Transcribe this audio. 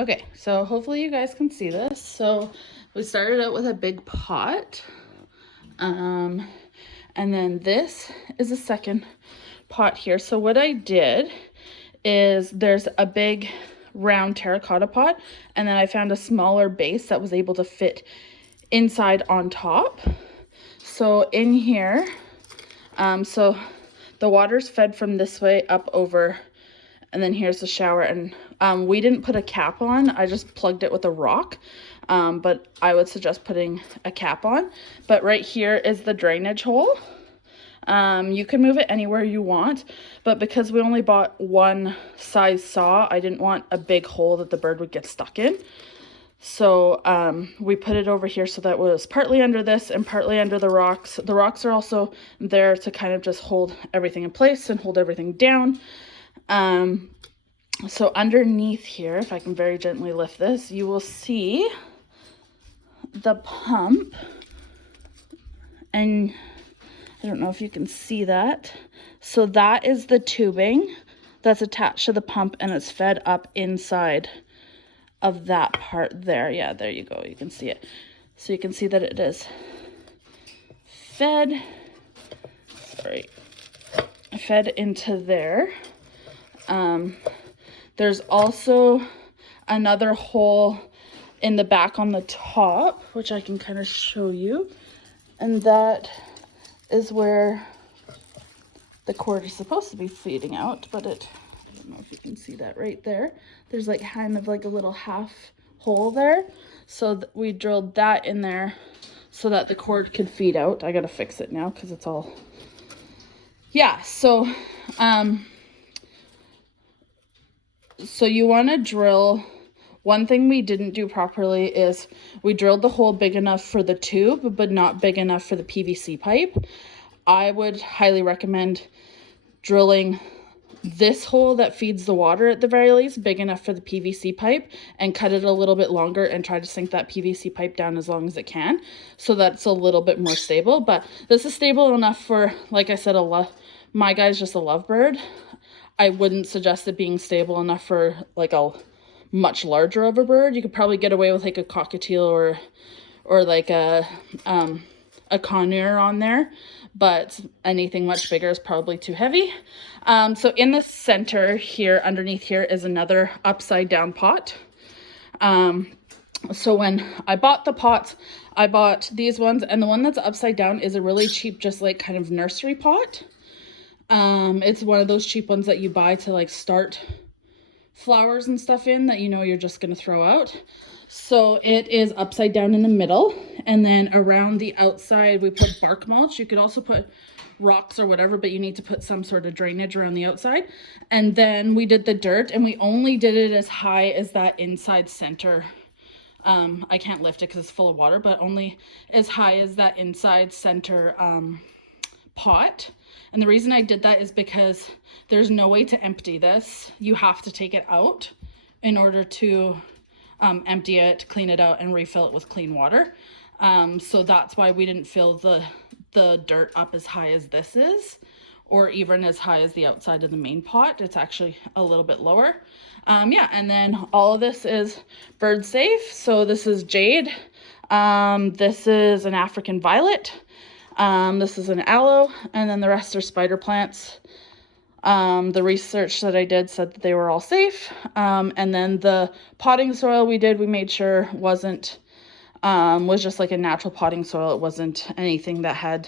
Okay, so hopefully you guys can see this. So we started out with a big pot. And then this is a second pot here. So what I did is there's a big round terracotta pot, and then I found a smaller base that was able to fit inside on top. So in here, so the water's fed from this way up over, and then here's the shower. And we didn't put a cap on. I just plugged it with a rock. But I would suggest putting a cap on. But right here is the drainage hole. You can move it anywhere you want, but because we only bought one size saw, I didn't want a big hole that the bird would get stuck in. So we put it over here so that it was partly under this and partly under the rocks. The rocks are also there to kind of just hold everything in place and hold everything down. So underneath here, if I can very gently lift this, you will see the pump. And I don't know if you can see that. So that is the tubing that's attached to the pump, and it's fed up inside of that part there. Yeah, there you go. You can see it. So you can see that it is fed into there. There's also another hole in the back on the top, which I can kind of show you. And that is where the cord is supposed to be feeding out, but I don't know if you can see that right there. There's like kind of like a little half hole there. So we drilled that in there so that the cord could feed out. I gotta fix it now because it's all, yeah. So you wanna drill. One thing we didn't do properly is we drilled the hole big enough for the tube, but not big enough for the PVC pipe. I would highly recommend drilling this hole that feeds the water at the very least big enough for the PVC pipe, and cut it a little bit longer and try to sink that PVC pipe down as long as it can, so that it's a little bit more stable. But this is stable enough for, like I said, my guy's just a lovebird. I wouldn't suggest it being stable enough for like a much larger of a bird. You could probably get away with like a cockatiel or like a conure on there, but anything much bigger is probably too heavy. So in the center here, underneath here, is another upside down pot. So when I bought the pots, I bought these ones, and the one that's upside down is a really cheap, just like kind of nursery pot. It's one of those cheap ones that you buy to like start flowers and stuff in that you know you're just going to throw out. So it is upside down in the middle, and then around the outside we put bark mulch. You could also put rocks or whatever, but you need to put some sort of drainage around the outside. And then we did the dirt, and we only did it as high as that inside center. I can't lift it because it's full of water, but only as high as that inside center pot. And the reason I did that is because there's no way to empty this. You have to take it out in order to empty it, clean it out, and refill it with clean water. So that's why we didn't fill the dirt up as high as this is, or even as high as the outside of the main pot. It's actually a little bit lower. Yeah, and then all of this is bird safe. So this is jade. This is an African violet. This is an aloe, and then the rest are spider plants. The research that I did said that they were all safe. And then the potting soil we made sure was just like a natural potting soil. It wasn't anything that had